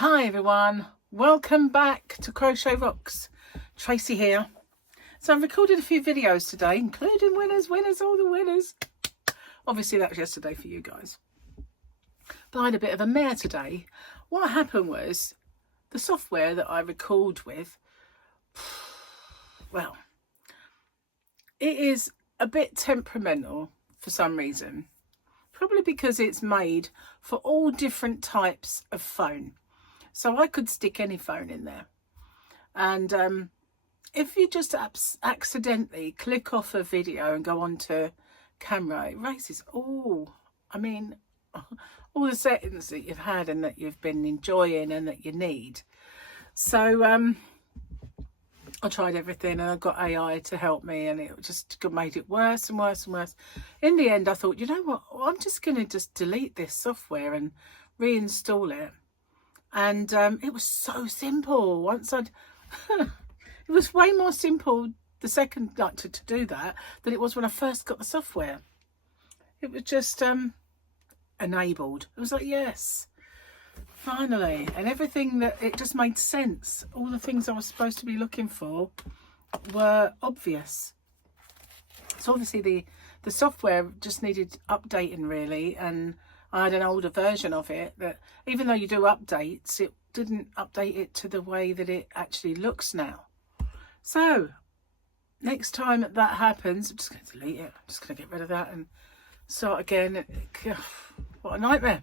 Hi everyone, welcome back to Crochet Rocks. Tracy here. So I've recorded a few videos today, including winners, all the winners. Obviously that was yesterday for you guys. But I had a bit of a mare today. What happened was the software that I record with, well, it is a bit temperamental for some reason. Probably because it's made for all different types of phone. So I could stick any phone in there. And if you just accidentally click off a video and go onto camera, it erases all the settings that you've had and that you've been enjoying and that you need. So I tried everything and I got AI to help me, and it just made it worse and worse and worse. In the end, I thought, you know what, I'm just going to just delete this software and reinstall it. And it was so simple. Once I'd, it was way more simple the second, like to do that, than it was when I first got the software. It was just enabled. It was like, yes, finally. And everything that, it just made sense. All the things I was supposed to be looking for were obvious. So obviously the software just needed updating really, and I had an older version of it that, even though you do updates, it didn't update it to the way that it actually looks now. So next time that happens, I'm just going to delete it. I'm just going to get rid of that and start again. What a nightmare.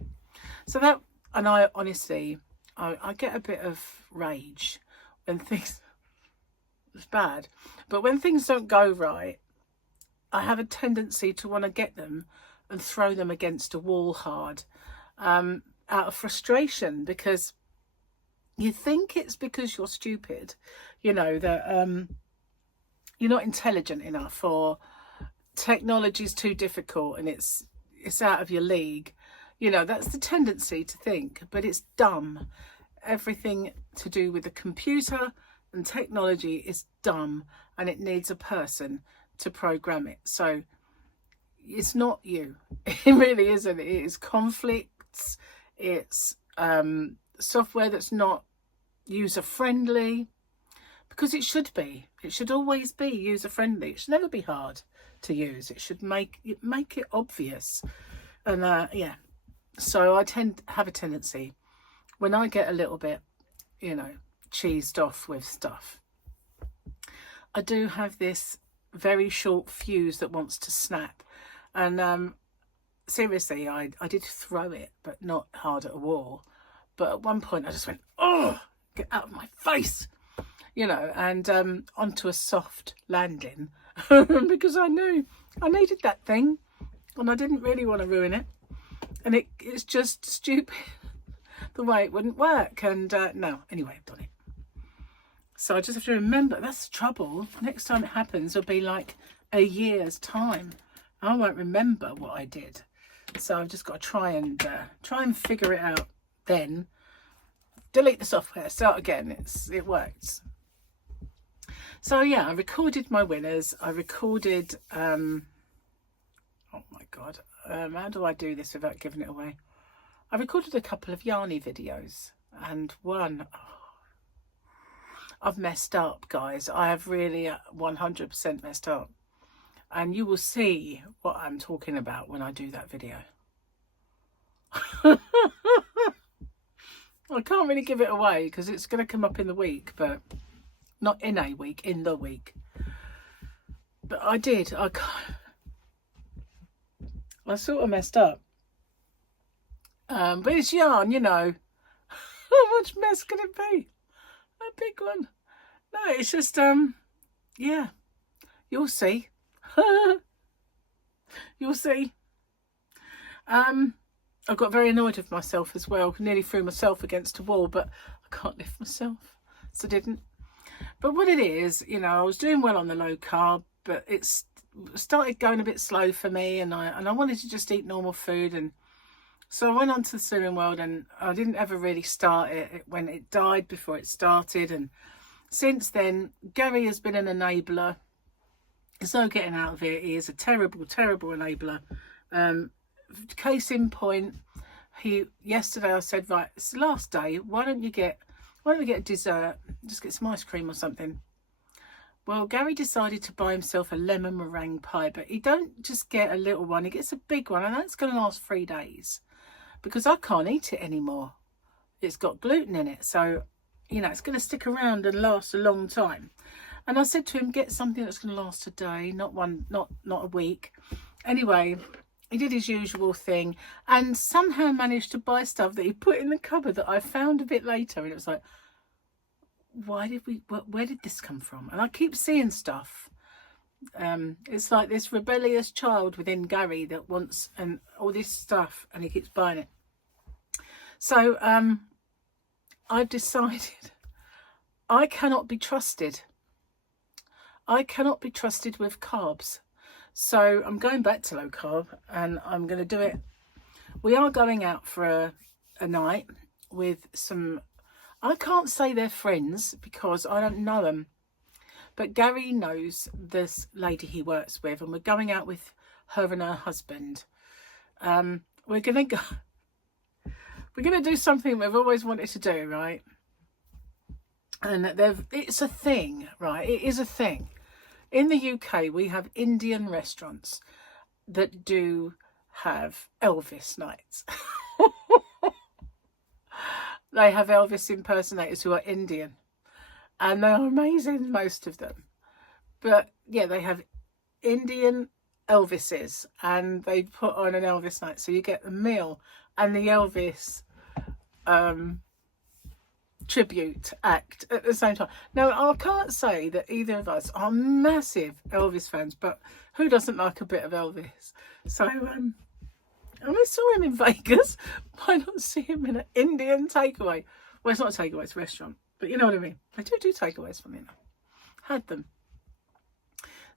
So that, and I honestly, I get a bit of rage when things, it's bad, but when things don't go right, I have a tendency to want to get them and throw them against a wall hard, out of frustration, because you think it's because you're stupid, you know, that you're not intelligent enough, or technology's too difficult and it's out of your league. You know, that's the tendency to think, but it's dumb. Everything to do with the computer and technology is dumb, and it needs a person to program it. So it's not you. It really isn't. It is conflicts. It's software that's not user friendly, because it should be. It should always be user friendly. It should never be hard to use. It should make it obvious. And yeah, so I have a tendency, when I get a little bit, you know, cheesed off with stuff, I do have this very short fuse that wants to snap. And seriously, I did throw it, but not hard at a wall. But at one point I just went, oh, get out of my face, you know, and onto a soft landing because I knew I needed that thing and I didn't really want to ruin it. And it's just stupid the way it wouldn't work. And no, anyway, I've done it. So I just have to remember, that's the trouble. Next time it happens, it'll be like a year's time. I won't remember what I did. So I've just got to try and figure it out then. Delete the software, start again. It works. So yeah, I recorded my winners. I recorded, oh my God, how do I do this without giving it away? I recorded a couple of yarny videos, and one, I've messed up, guys. I have really 100% messed up. And you will see what I'm talking about when I do that video. I can't really give it away because it's going to come up in the week, but not in a week, in the week. But I did. I sort of messed up. But it's yarn, you know. How much mess can it be? A big one. No, it's just, yeah, you'll see. You'll see. I got very annoyed with myself as well. Nearly threw myself against a wall, but I can't lift myself, so I didn't. But what it is, you know, I was doing well on the low carb, but it's started going a bit slow for me, and I wanted to just eat normal food. And so I went on to the swimming world, and I didn't ever really start it when it died before it started. And since then, Gary has been an enabler. There's no getting out of it. He is a terrible, terrible enabler. Case in point, Yesterday I said, right, it's the last day, why don't we get a dessert, just get some ice cream or something. Well, Gary decided to buy himself a lemon meringue pie, but he don't just get a little one, he gets a big one, and that's going to last 3 days because I can't eat it anymore. It's got gluten in it, so you know it's going to stick around and last a long time. And I said to him, get something that's going to last a day, not a week. Anyway, he did his usual thing and somehow managed to buy stuff that he put in the cupboard that I found a bit later, and it was like, where did this come from? And I keep seeing stuff. It's like this rebellious child within Gary that wants all this stuff, and he keeps buying it. So I've decided I cannot be trusted. I cannot be trusted with carbs. So I'm going back to low carb, and I'm going to do it. We are going out for a night with some, I can't say they're friends because I don't know them, but Gary knows this lady he works with, and we're going out with her and her husband. We're going to do something we've always wanted to do, right? And it's a thing, right? It is a thing. In the UK, we have Indian restaurants that do have Elvis nights. They have Elvis impersonators who are Indian, and they are amazing, most of them. But yeah, they have Indian Elvises, and they put on an Elvis night, so you get the meal and the Elvis tribute act at the same time. Now, I can't say that either of us are massive Elvis fans, but who doesn't like a bit of Elvis? So and I saw him in Vegas. Why not see him in an Indian takeaway? Well, it's not a takeaway, it's a restaurant, but you know what I mean. They do takeaways for me now. Had them.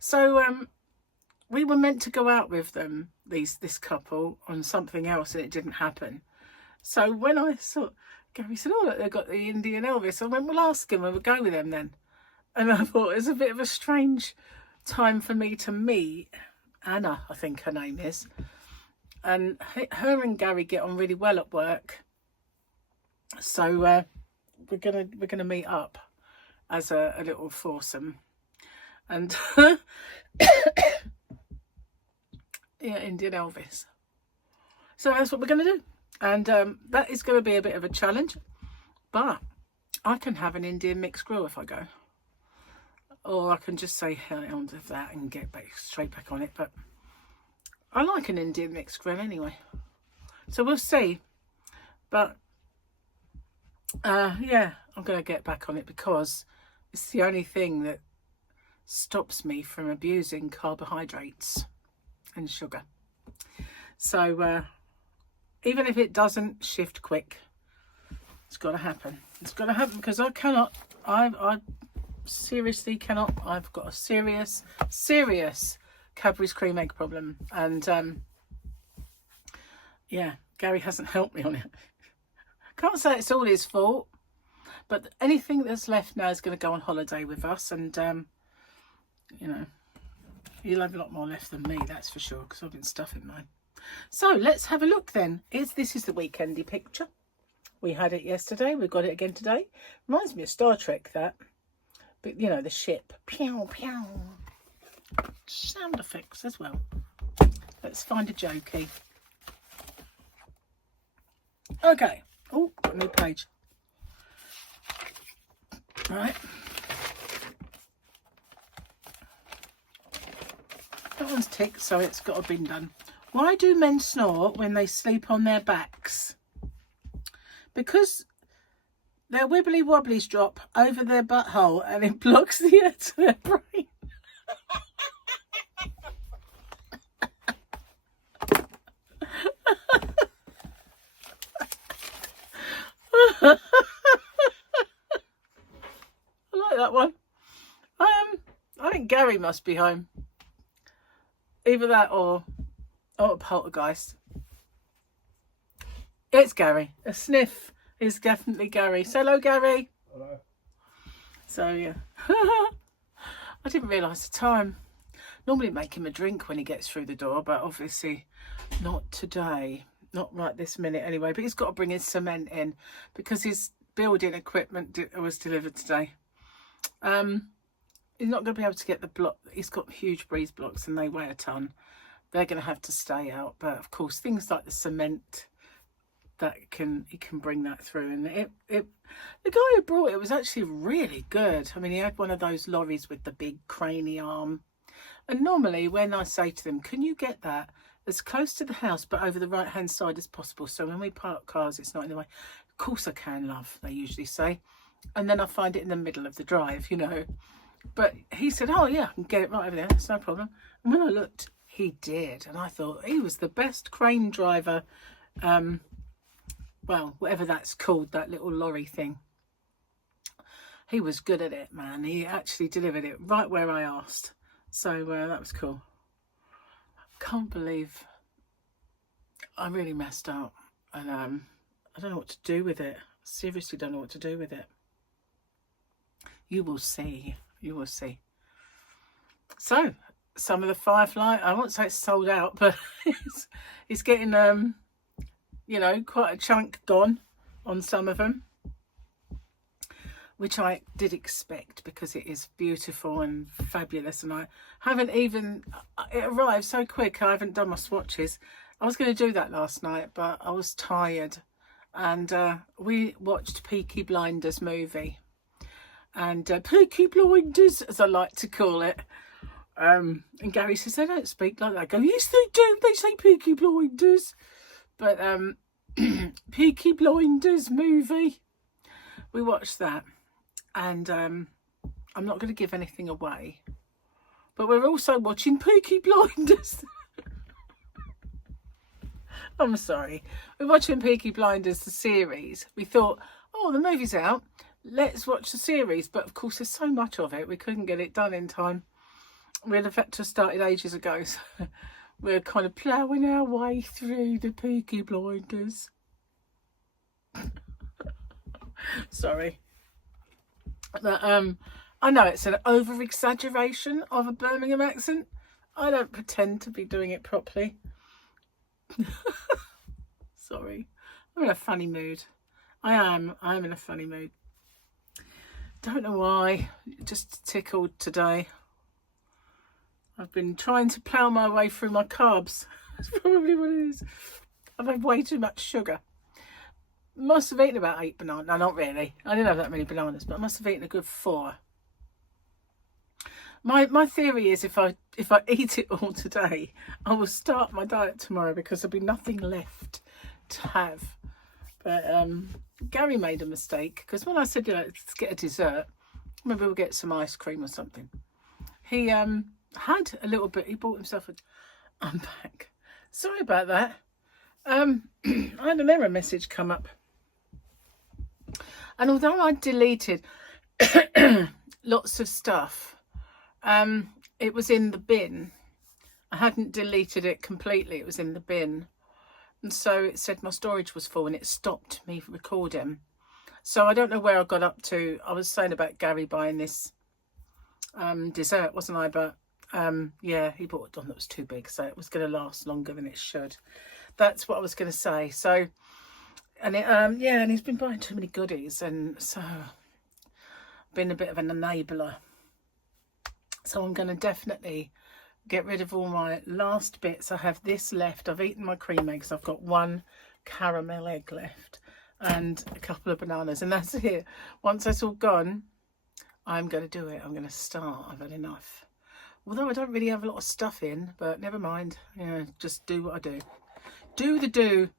So we were meant to go out with them, this couple, on something else, and it didn't happen. So when I saw, Gary said, oh, look, they've got the Indian Elvis. I went, we'll ask him and we'll go with them then. And I thought it was a bit of a strange time for me to meet Anna, I think her name is. And her and Gary get on really well at work. So we're gonna meet up as a little foursome. And yeah, Indian Elvis. So that's what we're going to do. And that is going to be a bit of a challenge. But I can have an Indian mixed grill if I go. Or I can just say hell on to that and get straight back on it. But I like an Indian mixed grill anyway. So we'll see. But yeah, I'm going to get back on it because it's the only thing that stops me from abusing carbohydrates and sugar. So even if it doesn't shift quick, it's got to happen. It's got to happen because I cannot, I seriously cannot. I've got a serious Cadbury's cream egg problem. And yeah, Gary hasn't helped me on it. Can't say it's all his fault, but anything that's left now is going to go on holiday with us. And you know, you'll have a lot more left than me, that's for sure, because I've been stuffing mine. So let's have a look then. This is the weekendy picture. We had it yesterday. We got it again today. Reminds me of Star Trek, that. But, you know, the ship. Pew, pew. Sound effects as well. Let's find a jokey. Okay. Oh, got a new page. Right. That one's ticked, so it's got to be done. Why do men snore when they sleep on their backs? Because their wibbly wobblies drop over their butthole and it blocks the air to their brain. I like that one. I think Gary must be home. Either that or a poltergeist. It's Gary. A sniff is definitely Gary. So hello, Gary. Hello. So yeah. I didn't realise the time. Normally make him a drink when he gets through the door, but obviously not today. Not right this minute anyway, but he's got to bring his cement in because his building equipment was delivered today. He's not going to be able to get the block. He's got huge breeze blocks and they weigh a ton. They're going to have to stay out. But of course, things like the cement, that he can bring that through. And the guy who brought it was actually really good. I mean, he had one of those lorries with the big craney arm. And normally when I say to them, can you get that as close to the house but over the right hand side as possible, so when we park cars it's not in the way? Of course I can, love, they usually say. And then I find it in the middle of the drive, you know. But he said, oh yeah, I can get it right over there, it's no problem. And when I looked, he did. And I thought he was the best crane driver, well, whatever that's called, that little lorry thing. He was good at it, man. He actually delivered it right where I asked. So that was cool. Can't believe I really messed up. And I don't know what to do with it. Seriously don't know what to do with it. You will see. You will see. So, some of the Firefly, I won't say it's sold out, but it's getting, you know, quite a chunk gone on some of them, which I did expect because it is beautiful and fabulous. And I haven't even, it arrived so quick, I haven't done my swatches. I was going to do that last night, but I was tired. And we watched Peaky Blinders movie. And Peaky Blinders, as I like to call it. And Gary says, they don't speak like that. I go, yes they do, they say Peaky Blinders. But Peaky Blinders movie, we watched that. And I'm not going to give anything away. But we're also watching Peaky Blinders. I'm sorry. We're watching Peaky Blinders, the series. We thought, oh, the movie's out. Let's watch the series. But of course, there's so much of it. We couldn't get it done in time. We'd have had to have started ages ago. So we're kind of ploughing our way through the Peaky Blinders. Sorry. But, I know it's an over-exaggeration of a Birmingham accent. I don't pretend to be doing it properly. Sorry. I'm in a funny mood. I am in a funny mood. Don't know why. Just tickled today. I've been trying to plough my way through my carbs. That's probably what it is. I've had way too much sugar. Must have eaten about 8 bananas. No, not really. I didn't have that many bananas, but I must have eaten a good 4. My theory is if I eat it all today, I will start my diet tomorrow because there'll be nothing left to have. But Gary made a mistake because when I said, you know, let's get a dessert, maybe we'll get some ice cream or something. He had a little bit. He bought himself a. I'm back. Sorry about that. I had an error message come up. And although I deleted lots of stuff, it was in the bin. I hadn't deleted it completely. It was in the bin. And so it said my storage was full and it stopped me recording. So I don't know where I got up to. I was saying about Gary buying this dessert, wasn't I? But yeah, he bought one that was too big. So it was going to last longer than it should. That's what I was going to say. So, and it, yeah, and he's been buying too many goodies. And so been a bit of an enabler. So I'm going to definitely get rid of all my last bits. I have this left. I've eaten my cream eggs. I've got 1 caramel egg left and a couple of bananas. And that's it. Once that's all gone, I'm going to do it. I'm going to start. I've had enough. Although I don't really have a lot of stuff in, but never mind. You know, just do what I do. Do the do.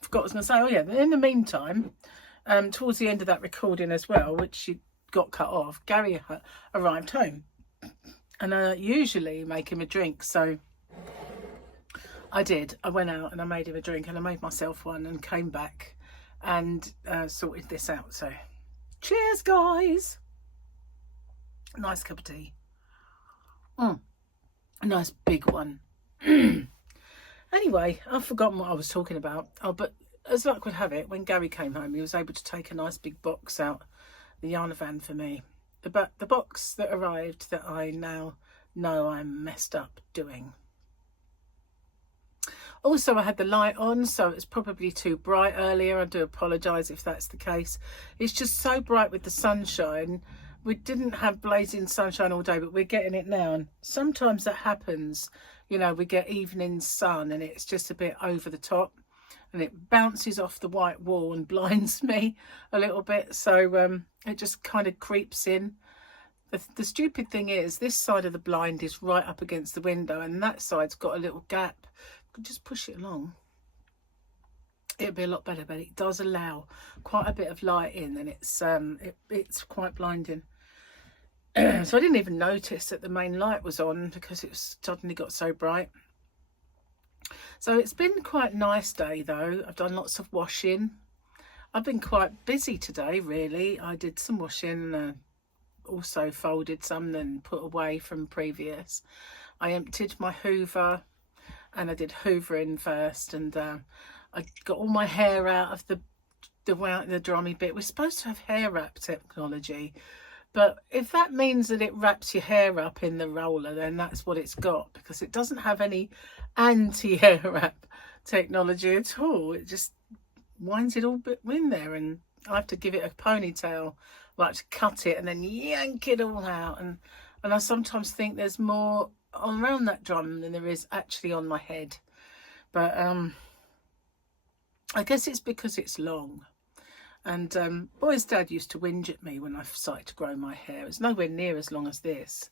Forgot what I was going to say. Oh yeah, in the meantime, towards the end of that recording as well, which got cut off, Gary arrived home. And I usually make him a drink, so I did. I went out and I made him a drink and I made myself one and came back and sorted this out. So cheers, guys. Nice cup of tea. A nice big one. Anyway, I've forgotten what I was talking about. Oh, but as luck would have it, when Gary came home, he was able to take a nice big box out the yarn van for me. The box that arrived that I now know I'm messed up doing. Also, I had the light on, so it's probably too bright earlier. I do apologise if that's the case. It's just so bright with the sunshine. We didn't have blazing sunshine all day, but we're getting it now. And sometimes that happens. You know, we get evening sun and it's just a bit over the top. And it bounces off the white wall and blinds me a little bit. So it just kind of creeps in. The stupid thing is, this side of the blind is right up against the window, and that side's got a little gap. Just push it along. It'd be a lot better, but it does allow quite a bit of light in, and it's quite blinding. So I didn't even notice that the main light was on because it suddenly got so bright. So it's been quite a nice day though. I've done lots of washing. I've been quite busy today, really. I did some washing, also folded some and put away from previous. I emptied my hoover, and I did hoovering first, and I got all my hair out of the drummy bit. We're supposed to have hair wrap technology, but if that means that it wraps your hair up in the roller, then that's what it's got, because it doesn't have any anti-hair wrap technology at all. It just winds it all in there, and I have to give it a ponytail, like to cut it and then yank it all out. And I sometimes think there's more around that drum than there is actually on my head. But I guess it's because it's long. And boy's dad used to whinge at me when I started to grow my hair. It's nowhere near as long as this.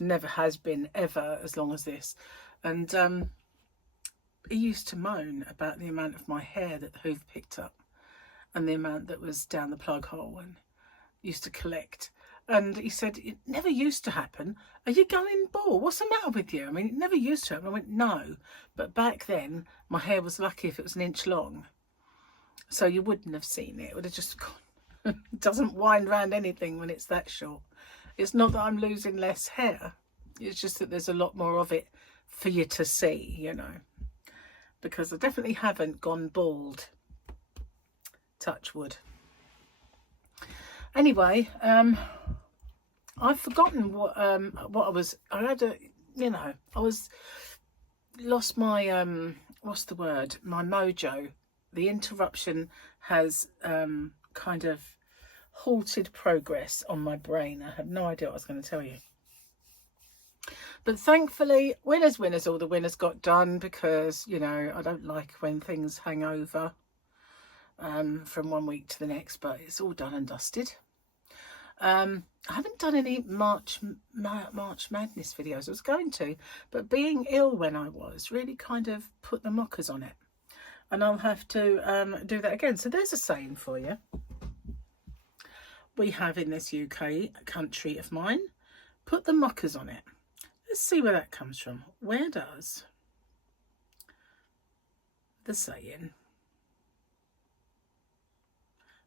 Never has been ever as long as this. And he used to moan about the amount of my hair that the hoover picked up, and the amount that was down the plug hole, and used to collect. And he said, it never used to happen. Are you going bald? What's the matter with you? I mean, it never used to happen. I went, no. But back then, my hair was lucky if it was an inch long. So you wouldn't have seen it. It would have just gone. It doesn't wind around anything when it's that short. It's not that I'm losing less hair. It's just that there's a lot more of it for you to see, you know. Because I definitely haven't gone bald. Touch wood. Anyway, I've forgotten what I was. I had a, you know, lost my what's the word? My mojo. The interruption has kind of halted progress on my brain. I have no idea what I was going to tell you. But thankfully, winners, all the winners got done, because, you know, I don't like when things hang over from one week to the next, but it's all done and dusted. I haven't done any March Madness videos. I was going to, but being ill when I was really kind of put the mockers on it. And I'll have to do that again. So there's a saying for you. We have in this UK country of mine, put the mockers on it. Let's see where that comes from. Where does the saying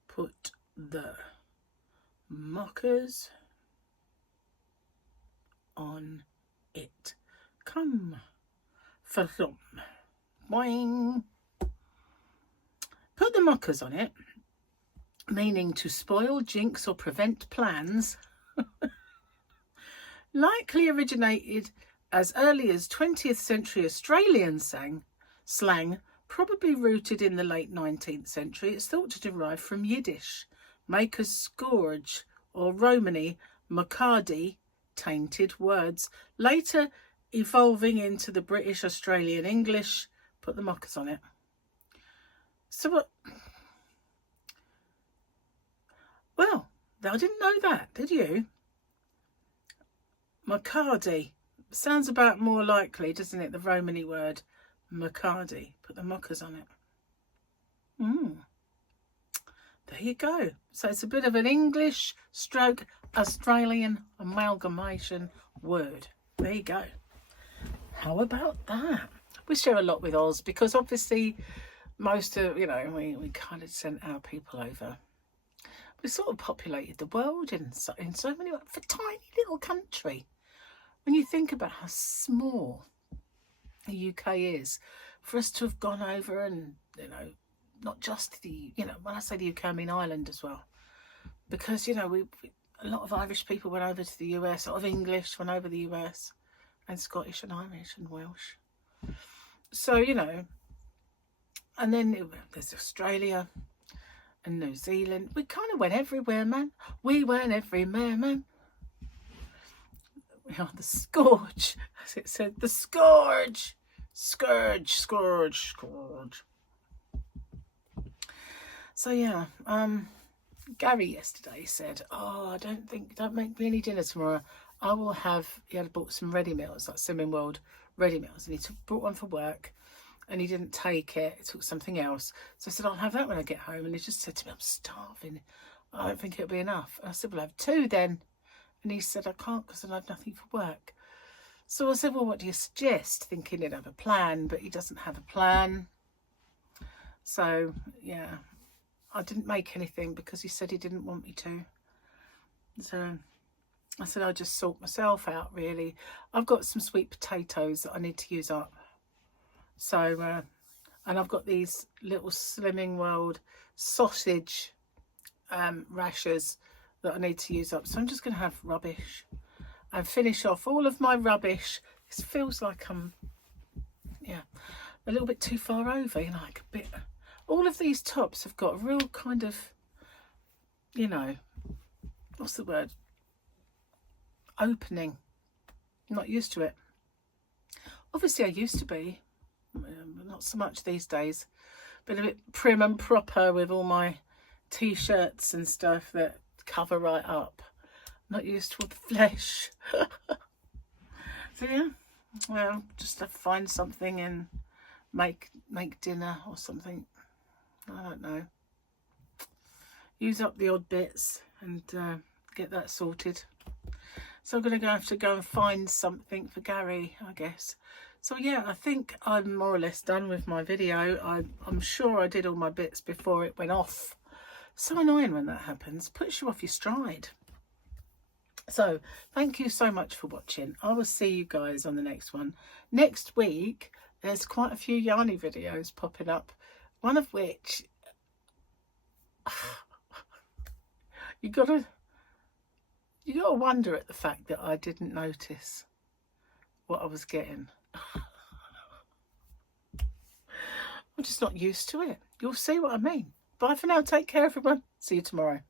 put the mockers on it come from? Boing. Put the mockers on it, meaning to spoil, jinx or prevent plans, likely originated as early as 20th century Australian slang, probably rooted in the late 19th century. It's thought to derive from Yiddish, maker's scourge, or Romany, Macadi, tainted words, later evolving into the British Australian English, put the mockers on it. So what? Well, I didn't know that, did you? Macadi. Sounds about more likely, doesn't it? The Romany word. Macadi. Put the mockers on it. There you go. So it's a bit of an English stroke Australian amalgamation word. There you go. How about that? We share a lot with Oz, because obviously most of, you know, we kind of sent our people over. We sort of populated the world in so many, for a tiny little country. When you think about how small the UK is, for us to have gone over and, you know, not just the, you know, when I say the UK, I mean Ireland as well. Because, you know, a lot of Irish people went over to the US, a lot of English went over the US, and Scottish and Irish and Welsh. So, you know, and then there's Australia and New Zealand. We kind of went everywhere, man. We went everywhere, man. We are the scourge, as it said, the scourge. Scourge, scourge, scourge. So yeah, Gary yesterday said, oh, don't make me any dinner tomorrow. I will have, he had bought some ready meals, like Slimming World ready meals, and he brought one for work, and he didn't take it. He took something else. So I said, I'll have that when I get home. And he just said to me, I'm starving. I don't think it'll be enough. And I said, well, I'll have 2 then. And he said, I can't because I have nothing for work. So I said, well, what do you suggest? Thinking he'd have a plan, but he doesn't have a plan. So, yeah, I didn't make anything because he said he didn't want me to. So I said, I'll just sort myself out, really. I've got some sweet potatoes that I need to use up. So, and I've got these little Slimming World sausage rashers that I need to use up. So I'm just going to have rubbish and finish off all of my rubbish. This feels like I'm, yeah, a little bit too far over, you know, like a bit. All of these tops have got a real kind of, you know, what's the word? Opening. I'm not used to it. Obviously, I used to be, not so much these days. Been a bit prim and proper with all my t-shirts and stuff that cover right up. Not used to all the flesh. So yeah, well, just have to find something and make dinner or something. I don't know. Use up the odd bits and get that sorted. So I'm going to have to go and find something for Gary, I guess. So yeah, I think I'm more or less done with my video. I'm sure I did all my bits before it went off. So annoying when that happens. Puts you off your stride. So thank you so much for watching. I will see you guys on the next one. Next week, there's quite a few yarny videos popping up. One of which you gotta wonder at the fact that I didn't notice what I was getting. I'm just not used to it. You'll see what I mean. Bye for now. Take care, everyone. See you tomorrow.